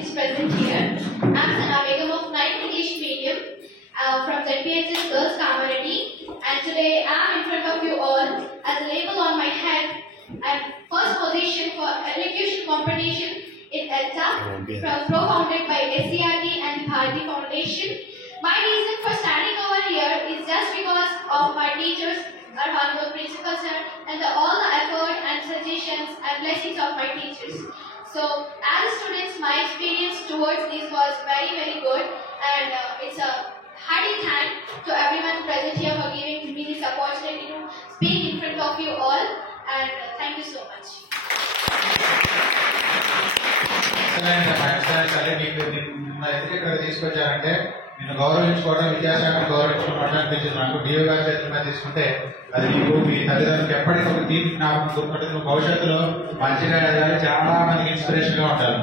is present here. I'm Sana Begum of 9th English medium from ZPHS Girls Community, and today I'm in front of you all as a label on my head. I'm first position for elocution competition in ELTA, pro-founded by SCRT and Bharati Foundation. My reason for standing over here is just because of my teachers, our honorable principal sir, and all the effort and suggestions and blessings of my teachers. So, as students, my experience towards this was very, very good, and it's a hearty thank to everyone present here for giving me this opportunity to speak in front of you all, and thank you so much. తీసుకొచ్చారంటే నేను గౌరవించుకోవడం విద్యాశాఖను గౌరవించుకోవడం అనిపించింది నాకు. DO గారి చేతుల్లో తీసుకుంటే అది నీకు మీ తల్లిదండ్రులకు ఎప్పటికీ తీర్పు జ్ఞాపకం గుర్తుంటుంది. నువ్వు భవిష్యత్తులో మంచిగా ఎదగాలి, చాలా మందికి ఇన్స్పిరేషన్ గా ఉంటారు.